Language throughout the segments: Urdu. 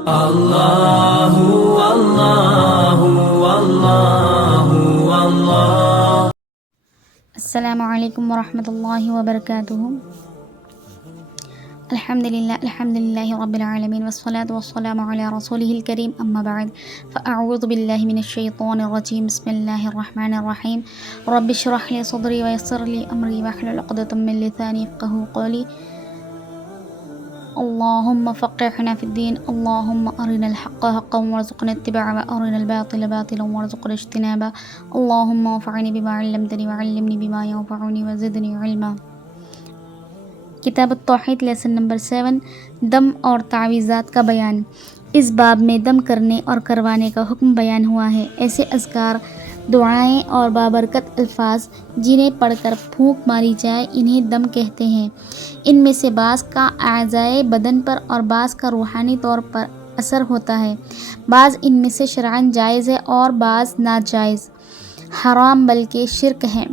اللہ اللہ اللہ اللہ۔ السلام علیکم ورحمۃ اللہ وبرکاتہ۔ الحمدللہ رب العالمین والصلاة والسلام علی رسولہ الکریم، اما بعد فاعوذ باللہ من الشیطان الرجیم، بسم اللہ الرحمن الرحیم۔ رب اشرح لی صدری ویسر لی امری واحلل عقدۃ من لسانی یفقہوا قولی۔ اللہم فقہنا فی الدین، اللہم ارنا الحق حقا وارزقنا اتباعہ وارنا الباطل باطلا وارزقنا اجتنابہ، اللہم انفعنی بما علمتنی وعلمنی بما ینفعنی وزدنی علما۔ کتاب التوحید لیسن نمبر 7، دم اور تعویذات کا بیان۔ اس باب میں دم کرنے اور کروانے کا حکم بیان ہوا ہے۔ ایسے اذکار، دعائیں اور بابرکت الفاظ جنہیں پڑھ کر پھونک ماری جائے انہیں دم کہتے ہیں۔ ان میں سے بعض کا اعضائے بدن پر اور بعض کا روحانی طور پر اثر ہوتا ہے۔ بعض ان میں سے شرعاً جائز ہے اور بعض ناجائز، حرام بلکہ شرک ہیں۔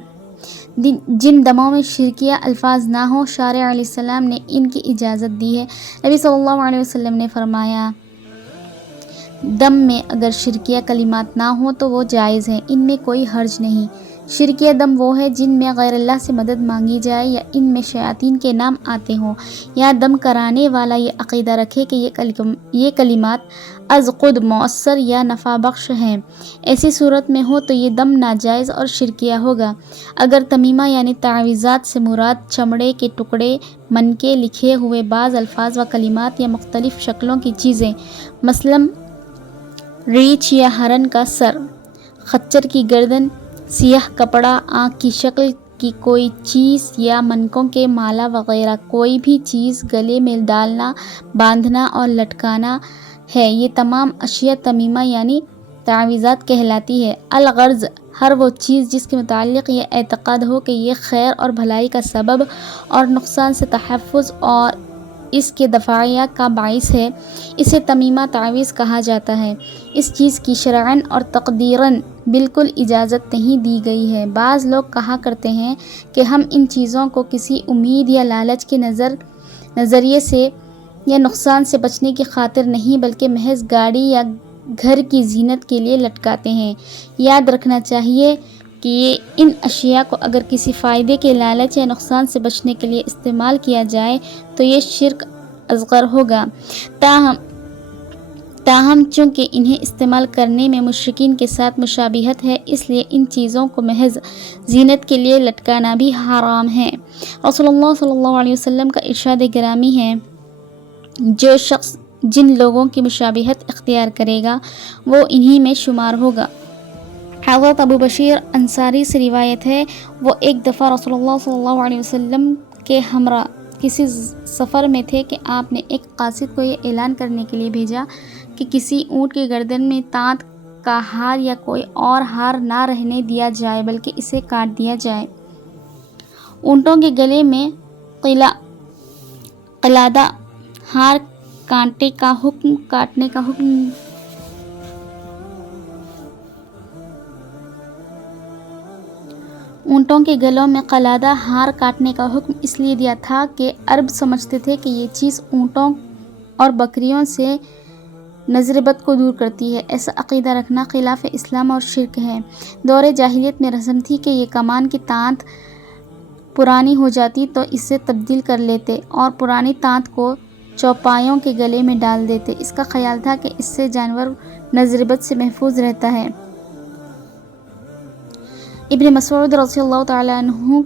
جن دموں میں شرکیہ الفاظ نہ ہوں، شارع علیہ السلام نے ان کی اجازت دی ہے۔ نبی صلی اللہ علیہ وسلم نے فرمایا، دم میں اگر شرکیہ کلمات نہ ہوں تو وہ جائز ہیں، ان میں کوئی حرج نہیں۔ شرکیہ دم وہ ہے جن میں غیر اللہ سے مدد مانگی جائے یا ان میں شیاطین کے نام آتے ہوں، یا دم کرانے والا یہ عقیدہ رکھے کہ یہ کلمات از خود مؤثر یا نفع بخش ہیں۔ ایسی صورت میں ہو تو یہ دم ناجائز اور شرکیہ ہوگا۔ اگر تمیمہ یعنی تعویذات سے مراد چمڑے کے ٹکڑے، منکے لکھے ہوئے بعض الفاظ و کلمات یا مختلف شکلوں کی چیزیں، مثلاً ریچھ یا ہرن کا سر، خچر کی گردن، سیاہ کپڑا، آنکھ کی شکل کی کوئی چیز یا منکوں کے مالا وغیرہ کوئی بھی چیز گلے میں ڈالنا، باندھنا اور لٹکانا ہے، یہ تمام اشیاء تمیمہ یعنی تعویذات کہلاتی ہے۔ الغرض ہر وہ چیز جس کے متعلق یہ اعتقاد ہو کہ یہ خیر اور بھلائی کا سبب اور نقصان سے تحفظ اور اس کے دفاعیہ کا باعث ہے، اسے تمیمہ تعویذ کہا جاتا ہے۔ اس چیز کی شرعاً اور تقدیراً بالکل اجازت نہیں دی گئی ہے۔ بعض لوگ کہا کرتے ہیں کہ ہم ان چیزوں کو کسی امید یا لالچ کے نظریے سے یا نقصان سے بچنے کی خاطر نہیں بلکہ محض گاڑی یا گھر کی زینت کے لیے لٹکاتے ہیں۔ یاد رکھنا چاہیے کہ ان اشیاء کو اگر کسی فائدے کے لالچ یا نقصان سے بچنے کے لیے استعمال کیا جائے تو یہ شرک اصغر ہوگا۔ تاہم چونکہ انہیں استعمال کرنے میں مشرکین کے ساتھ مشابہت ہے، اس لیے ان چیزوں کو محض زینت کے لیے لٹکانا بھی حرام ہے۔ رسول اللہ صلی اللہ علیہ وسلم کا ارشاد گرامی ہے، جو شخص جن لوگوں کی مشابہت اختیار کرے گا وہ انہی میں شمار ہوگا۔ حضرت ابو بشیر انصاری سے روایت ہے، وہ ایک دفعہ رسول اللہ صلی اللہ علیہ وسلم کے ہمراہ کسی سفر میں تھے کہ آپ نے ایک قاصد کو یہ اعلان کرنے کے لیے بھیجا کہ کسی اونٹ کی گردن میں تانت کا ہار یا کوئی اور ہار نہ رہنے دیا جائے بلکہ اسے کاٹ دیا جائے۔ اونٹوں کے گلے میں قلادہ ہار کاٹنے کا حکم اونٹوں کے گلوں میں قلادہ ہار کاٹنے کا حکم اس لیے دیا تھا کہ عرب سمجھتے تھے کہ یہ چیز اونٹوں اور بکریوں سے نظر بد کو دور کرتی ہے۔ ایسا عقیدہ رکھنا خلاف اسلام اور شرک ہے۔ دور جاہلیت میں رسم تھی کہ یہ کمان کی تانت پرانی ہو جاتی تو اسے تبدیل کر لیتے اور پرانی تانت کو چوپایوں کے گلے میں ڈال دیتے۔ اس کا خیال تھا کہ اس سے جانور نظر بد سے محفوظ رہتا ہے۔ ابن مسعود رضی اللہ تعالیٰ عنہ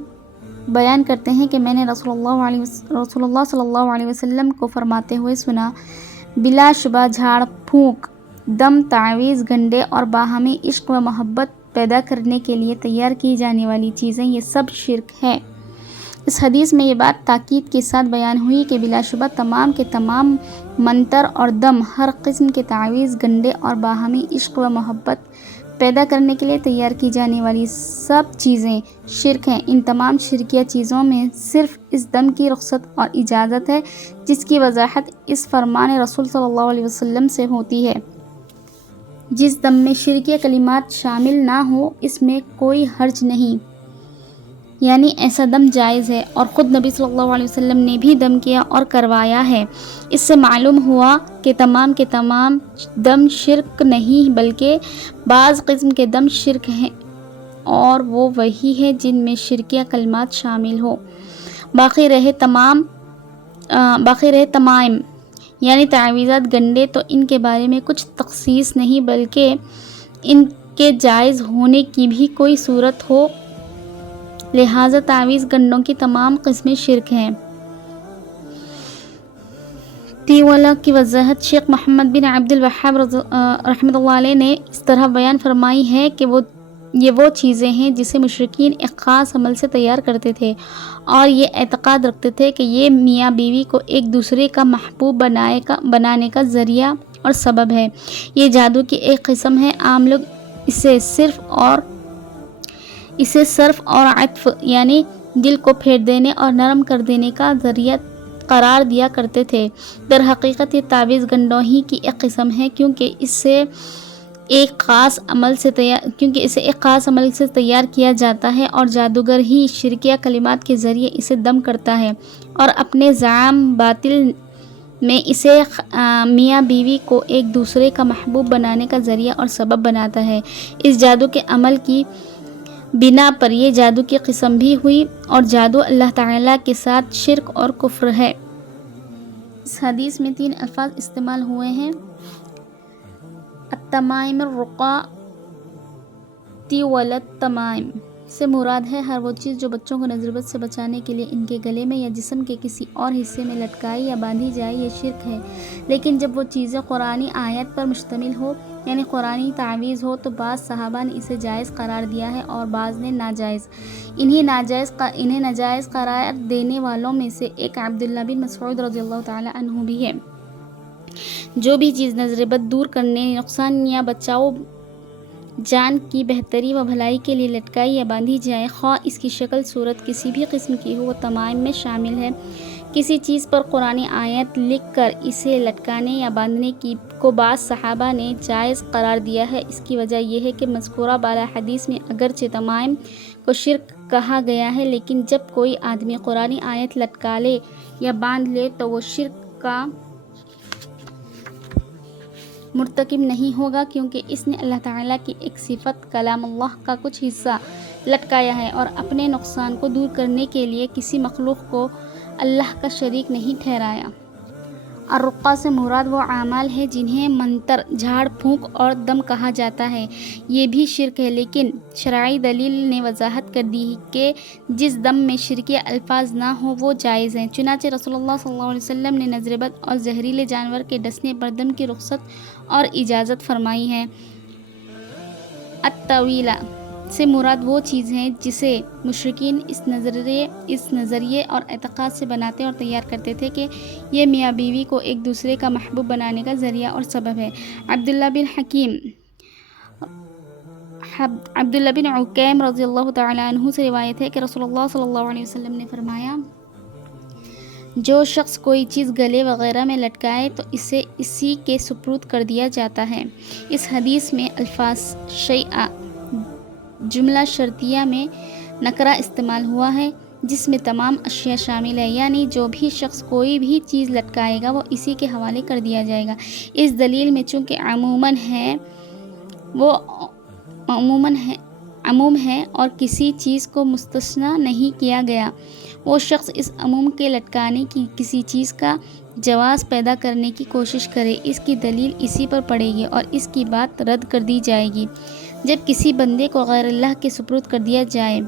بیان کرتے ہیں کہ میں نے رسول اللہ صلی اللہ علیہ وسلم کو فرماتے ہوئے سنا، بلا شبہ جھاڑ پھونک، دم، تعویذ، گنڈے اور باہمی عشق و محبت پیدا کرنے کے لیے تیار کی جانے والی چیزیں یہ سب شرک ہے۔ اس حدیث میں یہ بات تاکید کے ساتھ بیان ہوئی کہ بلا شبہ تمام کے تمام منتر اور دم، ہر قسم کے تعویذ، گنڈے اور باہمی عشق و محبت پیدا کرنے کے لیے تیار کی جانے والی سب چیزیں شرک ہیں۔ ان تمام شرکیہ چیزوں میں صرف اس دم کی رخصت اور اجازت ہے جس کی وضاحت اس فرمان رسول صلی اللہ علیہ وسلم سے ہوتی ہے۔ جس دم میں شرکیہ کلمات شامل نہ ہو اس میں کوئی حرج نہیں۔ یعنی ایسا دم جائز ہے، اور خود نبی صلی اللہ علیہ وسلم نے بھی دم کیا اور کروایا ہے۔ اس سے معلوم ہوا کہ تمام کے تمام دم شرک نہیں، بلکہ بعض قسم کے دم شرک ہیں، اور وہ وہی ہے جن میں شرکیہ کلمات شامل ہو۔ باقی رہے تمائم یعنی تعویذات، گنڈے، تو ان کے بارے میں کچھ تخصیص نہیں، بلکہ ان کے جائز ہونے کی بھی کوئی صورت ہو، لہٰذا تعویذ گنڈوں کی تمام قسمیں شرک ہیں۔ تیولہ کی وضاحت شیخ محمد بن عبد الوہاب رحمۃ اللہ علیہ نے اس طرح بیان فرمائی ہے کہ یہ وہ چیزیں ہیں جسے مشرکین ایک خاص عمل سے تیار کرتے تھے، اور یہ اعتقاد رکھتے تھے کہ یہ میاں بیوی کو ایک دوسرے کا محبوب بنانے کا ذریعہ اور سبب ہے۔ یہ جادو کی ایک قسم ہے۔ عام لوگ اسے صرف اور عطف یعنی دل کو پھیر دینے اور نرم کر دینے کا ذریعہ قرار دیا کرتے تھے۔ در حقیقت یہ تعویذ گنڈوں ہی کی ایک قسم ہے، کیونکہ اسے ایک خاص عمل سے تیار کیا جاتا ہے، اور جادوگر ہی شرکیہ کلمات کے ذریعے اسے دم کرتا ہے اور اپنے زعم باطل میں اسے میاں بیوی کو ایک دوسرے کا محبوب بنانے کا ذریعہ اور سبب بناتا ہے۔ اس جادو کے عمل کی بنا پر یہ جادو کی قسم بھی ہوئی، اور جادو اللہ تعالیٰ کے ساتھ شرک اور کفر ہے۔ اس حدیث میں 3 الفاظ استعمال ہوئے ہیں: التمائم، الرقیٰ، والتمائم سے مراد ہے ہر وہ چیز جو بچوں کو نظر بد سے بچانے کے لیے ان کے گلے میں یا جسم کے کسی اور حصے میں لٹکائی یا باندھی جائے، یہ شرک ہے۔ لیکن جب وہ چیزیں قرآنی آیت پر مشتمل ہو، یعنی قرآنی تعویذ ہو، تو بعض صحابہ نے اسے جائز قرار دیا ہے اور بعض نے ناجائز۔ انہیں ناجائز قرار دینے والوں میں سے ایک عبداللہ بن مسعود رضی اللہ تعالی عنہ بھی ہے۔ جو بھی چیز نظر بد دور کرنے، نقصان یا بچاؤ، جان کی بہتری و بھلائی کے لیے لٹکائی یا باندھی جائے، خواہ اس کی شکل صورت کسی بھی قسم کی ہو، وہ تمائم میں شامل ہے۔ کسی چیز پر قرآنی آیت لکھ کر اسے لٹکانے یا باندھنے کو بعض صحابہ نے جائز قرار دیا ہے۔ اس کی وجہ یہ ہے کہ مذکورہ بالا حدیث میں اگرچہ تمائم کو شرک کہا گیا ہے، لیکن جب کوئی آدمی قرآنی آیت لٹکا لے یا باندھ لے تو وہ شرک کا مرتکب نہیں ہوگا، کیونکہ اس نے اللہ تعالیٰ کی ایک صفت کلام اللہ کا کچھ حصہ لٹکایا ہے، اور اپنے نقصان کو دور کرنے کے لیے کسی مخلوق کو اللہ کا شریک نہیں ٹھہرایا۔ الرقیٰ سے مراد وہ اعمال ہے جنہیں منتر، جھاڑ پھونک اور دم کہا جاتا ہے۔ یہ بھی شرک ہے، لیکن شرعی دلیل نے وضاحت کر دی کہ جس دم میں شرکیہ الفاظ نہ ہوں وہ جائز ہیں۔ چنانچہ رسول اللہ صلی اللہ علیہ وسلم نے نظر بد اور زہریلے جانور کے ڈسنے پر دم کی رخصت اور اجازت فرمائی ہے۔ التویلہ سے مراد وہ چیز ہے جسے مشرکین اس نظریے اور اعتقاد سے بناتے اور تیار کرتے تھے کہ یہ میاں بیوی کو ایک دوسرے کا محبوب بنانے کا ذریعہ اور سبب ہے۔ عبداللہ بن عکیم رضی اللہ تعالی عنہ سے روایت ہے کہ رسول اللہ صلی اللہ علیہ وسلم نے فرمایا، جو شخص کوئی چیز گلے وغیرہ میں لٹکائے تو اسے اسی کے سپرد کر دیا جاتا ہے۔ اس حدیث میں الفاظ شیء جملہ شرطیہ میں نکرہ استعمال ہوا ہے، جس میں تمام اشیاء شامل ہے، یعنی جو بھی شخص کوئی بھی چیز لٹکائے گا وہ اسی کے حوالے کر دیا جائے گا۔ اس دلیل میں چونکہ عموم ہے اور کسی چیز کو مستثنی نہیں کیا گیا، وہ شخص اس عموم کے لٹکانے کی کسی چیز کا جواز پیدا کرنے کی کوشش کرے، اس کی دلیل اسی پر پڑے گی اور اس کی بات رد کر دی جائے گی۔ جب کسی بندے کو غیر اللہ کے سپرد کر دیا جائے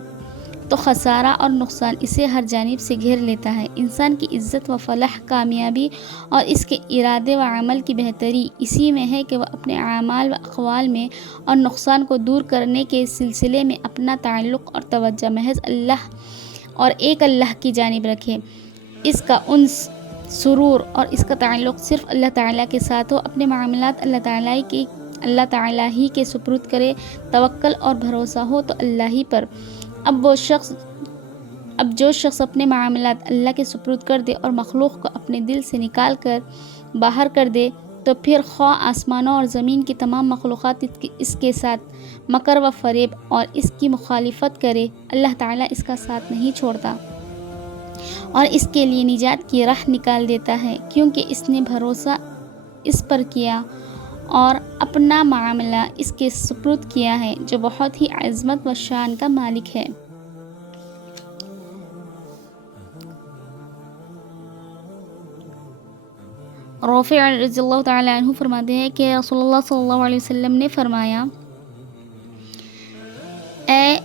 تو خسارہ اور نقصان اسے ہر جانب سے گھیر لیتا ہے۔ انسان کی عزت و فلاح، کامیابی اور اس کے ارادے و عمل کی بہتری اسی میں ہے کہ وہ اپنے اعمال و اقوال میں اور نقصان کو دور کرنے کے سلسلے میں اپنا تعلق اور توجہ محض اللہ اور ایک اللہ کی جانب رکھے، اس کا انس، سرور اور اس کا تعلق صرف اللہ تعالیٰ کے ساتھ ہو، اپنے معاملات اللہ تعالیٰ ہی کے سپرد کرے، توکل اور بھروسہ ہو تو اللہ ہی پر۔ اب جو شخص اپنے معاملات اللہ کے سپرد کر دے اور مخلوق کو اپنے دل سے نکال کر باہر کر دے تو پھر خواہ آسمانوں اور زمین کی تمام مخلوقات اس کے ساتھ مکر و فریب اور اس کی مخالفت کرے، اللہ تعالیٰ اس کا ساتھ نہیں چھوڑتا اور اس کے لیے نجات کی راہ نکال دیتا ہے، کیونکہ اس نے بھروسہ اس پر کیا اور اپنا معاملہ اس کے سپرد کیا ہے، جو بہت ہی عظمت و شان کا مالک ہے۔ رافع رضی اللہ تعالیٰ عنہ فرماتے ہیں کہ رسول اللہ صلی اللہ علیہ وسلم نے فرمایا، اے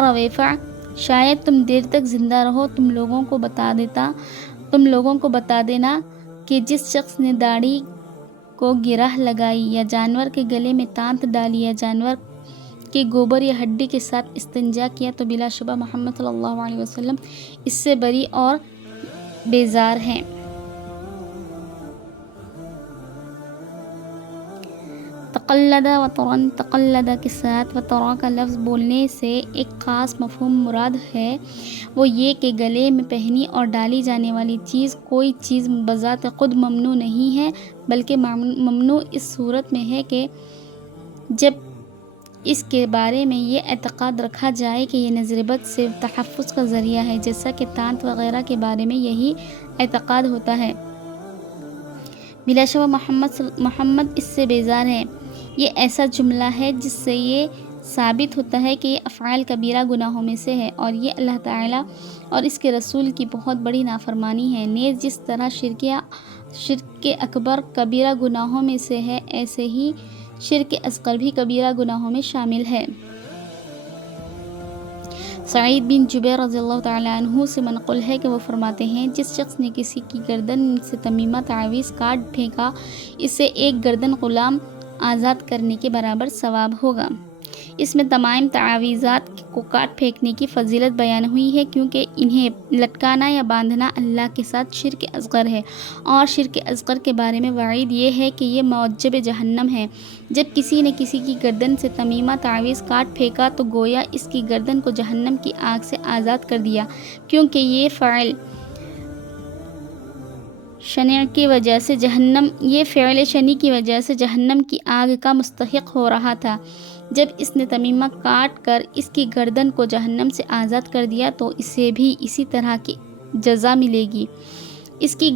رویفع، شاید تم دیر تک زندہ رہو، تم لوگوں کو بتا دینا کہ جس شخص نے داڑھی کو گرہ لگائی یا جانور کے گلے میں تانت ڈالی یا جانور کے گوبر یا ہڈی کے ساتھ استنجا کیا تو بلا شبہ محمد صلی اللہ علیہ وسلم اس سے بری اور بیزار ہیں۔ تقلد و ترن، تقلد کے ساتھ و ترا کا لفظ بولنے سے ایک خاص مفہوم مراد ہے، وہ یہ کہ گلے میں پہنی اور ڈالی جانے والی چیز کوئی چیز بذات خود ممنوع نہیں ہے، بلکہ ممنوع اس صورت میں ہے کہ جب اس کے بارے میں یہ اعتقاد رکھا جائے کہ یہ نظر بد سے تحفظ کا ذریعہ ہے، جیسا کہ تانت وغیرہ کے بارے میں یہی اعتقاد ہوتا ہے۔ بلا شبہ محمد اس سے بیزار ہے، یہ ایسا جملہ ہے جس سے یہ ثابت ہوتا ہے کہ یہ افعال کبیرہ گناہوں میں سے ہے اور یہ اللہ تعالیٰ اور اس کے رسول کی بہت بڑی نافرمانی ہے۔ نیز جس طرح شرک اکبر کبیرہ گناہوں میں سے ہے، ایسے ہی شرک اصغر بھی کبیرہ گناہوں میں شامل ہے۔ سعید بن جبیر رضی اللہ تعالیٰ عنہ سے منقول ہے کہ وہ فرماتے ہیں، جس شخص نے کسی کی گردن سے تمیمہ تعویذ کاٹ پھینکا، اسے ایک گردن غلام آزاد کرنے کے برابر ثواب ہوگا۔ اس میں تمام تعویذات کو کاٹ پھینکنے کی فضیلت بیان ہوئی ہے، کیونکہ انہیں لٹکانا یا باندھنا اللہ کے ساتھ شرک اصغر ہے، اور شرک اصغر کے بارے میں وعید یہ ہے کہ یہ موجب جہنم ہے۔ جب کسی نے کسی کی گردن سے تمیمہ تعویذ کاٹ پھینکا تو گویا اس کی گردن کو جہنم کی آگ سے آزاد کر دیا، کیونکہ یہ فعل شنیع کی وجہ سے جہنم کی آگ کا مستحق ہو رہا تھا۔ جب اس نے تمیمہ کاٹ کر اس کی گردن کو جہنم سے آزاد کر دیا تو اسے بھی اسی طرح کی جزا ملے گی، اس کی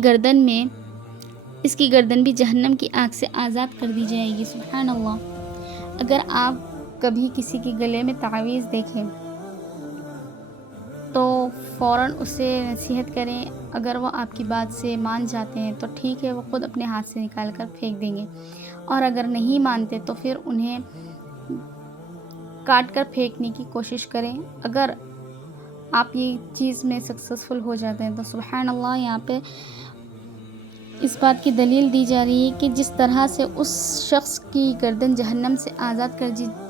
گردن بھی جہنم کی آگ سے آزاد کر دی جائے گی۔ سبحان اللہ۔ اگر آپ کبھی کسی کے گلے میں تعویذ دیکھیں تو فوراً اسے نصیحت کریں، اگر وہ آپ کی بات سے مان جاتے ہیں تو ٹھیک ہے، وہ خود اپنے ہاتھ سے نکال کر پھینک دیں گے، اور اگر نہیں مانتے تو پھر انہیں کاٹ کر پھینکنے کی کوشش کریں۔ اگر آپ یہ چیز میں سکسیسفل ہو جاتے ہیں تو سبحان اللہ، یہاں پہ اس بات کی دلیل دی جا رہی ہے کہ جس طرح سے اس شخص کی گردن جہنم سے آزاد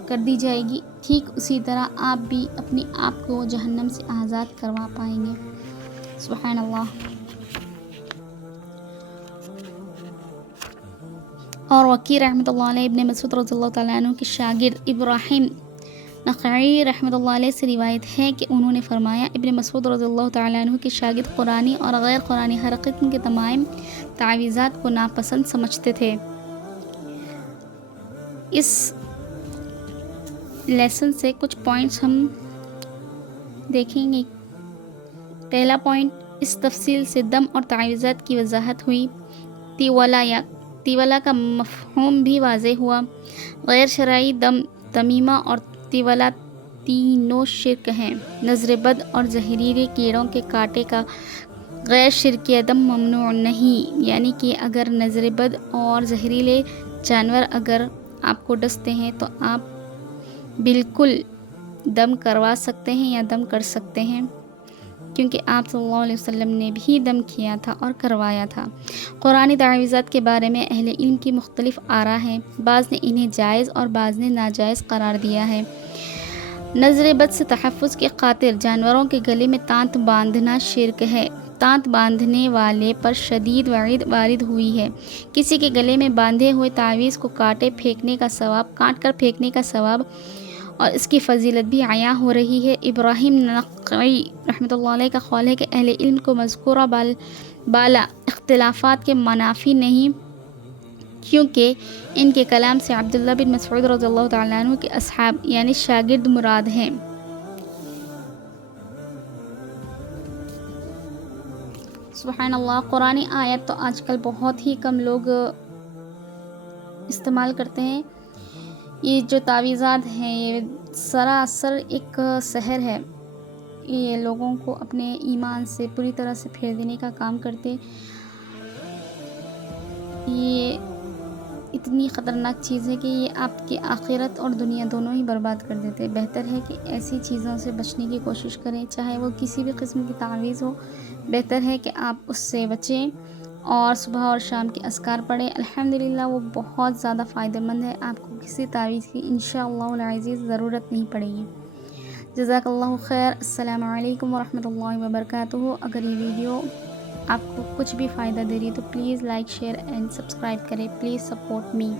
کر دی جائے گی، ٹھیک اسی طرح آپ بھی اپنے آپ کو جہنم سے آزاد کروا پائیں گے۔ سبحان اللہ۔ اور وکیع رحمۃ اللہ علیہ ابن مسعود رضی اللہ تعالیٰ عنہ کے شاگرد ابراہیم نخعی رحمۃ اللہ علیہ سے روایت ہے کہ انہوں نے فرمایا، ابن مسعود رضی اللہ تعالیٰ عنہ کے شاگرد قرآنی اور غیر قرآنی ہر قسم کے تمام تعویذات کو ناپسند سمجھتے تھے۔ اس لیسن سے کچھ پوائنٹس ہم دیکھیں گے۔ پہلا پوائنٹ، اس تفصیل سے دم اور تعویذات کی وضاحت ہوئی۔ تیولہ کا مفہوم بھی واضح ہوا۔ غیر شرعی دم، تمیمہ اور تیولہ تینوں شرک ہیں۔ نظر بد اور زہریلے کیڑوں کے کاٹے کا غیر شرکی دم ممنوع نہیں، یعنی کہ اگر نظر بد اور زہریلے جانور اگر آپ کو ڈستے ہیں تو آپ بالکل دم کروا سکتے ہیں یا دم کر سکتے ہیں، کیونکہ آپ صلی اللہ علیہ وسلم نے بھی دم کیا تھا اور کروایا تھا۔ قرآنی تعویذات کے بارے میں اہل علم کی مختلف آراء ہیں، بعض نے انہیں جائز اور بعض نے ناجائز قرار دیا ہے۔ نظر بد سے تحفظ کی خاطر جانوروں کے گلے میں تانت باندھنا شرک ہے۔ تانت باندھنے والے پر شدید وعید وارد ہوئی ہے۔ کسی کے گلے میں باندھے ہوئے تعویذ کو کاٹ کر پھینکنے کا ثواب اور اس کی فضیلت بھی عیاں ہو رہی ہے۔ ابراہیم نقعی رحمۃ اللہ علیہ کا قول ہے کہ اہل علم کو مذکورہ بالا اختلافات کے منافی نہیں، کیونکہ ان کے کلام سے عبداللہ بن مسعود رضی اللہ تعالیٰ عنہ کے اصحاب یعنی شاگرد مراد ہیں۔ سبحان اللہ، قرآنی آیت تو آج کل بہت ہی کم لوگ استعمال کرتے ہیں۔ یہ جو تعویذات ہیں یہ سراسر ایک سحر ہے، یہ لوگوں کو اپنے ایمان سے پوری طرح سے پھیر دینے کا کام کرتے۔ یہ اتنی خطرناک چیز ہے کہ یہ آپ کی آخرت اور دنیا دونوں ہی برباد کر دیتے۔ بہتر ہے کہ ایسی چیزوں سے بچنے کی کوشش کریں، چاہے وہ کسی بھی قسم کی تعویذ ہو، بہتر ہے کہ آپ اس سے بچیں اور صبح اور شام کے اذکار پڑھیں۔ الحمدللہ وہ بہت زیادہ فائدہ مند ہے، آپ کو کسی تعویذ کی انشاءاللہ العزیز ضرورت نہیں پڑے گی۔ جزاک اللہ خیر۔ السلام علیکم ورحمۃ اللہ وبرکاتہ۔ اگر یہ ویڈیو آپ کو کچھ بھی فائدہ دے رہی ہے تو please like, share and subscribe کریں۔ Please support me.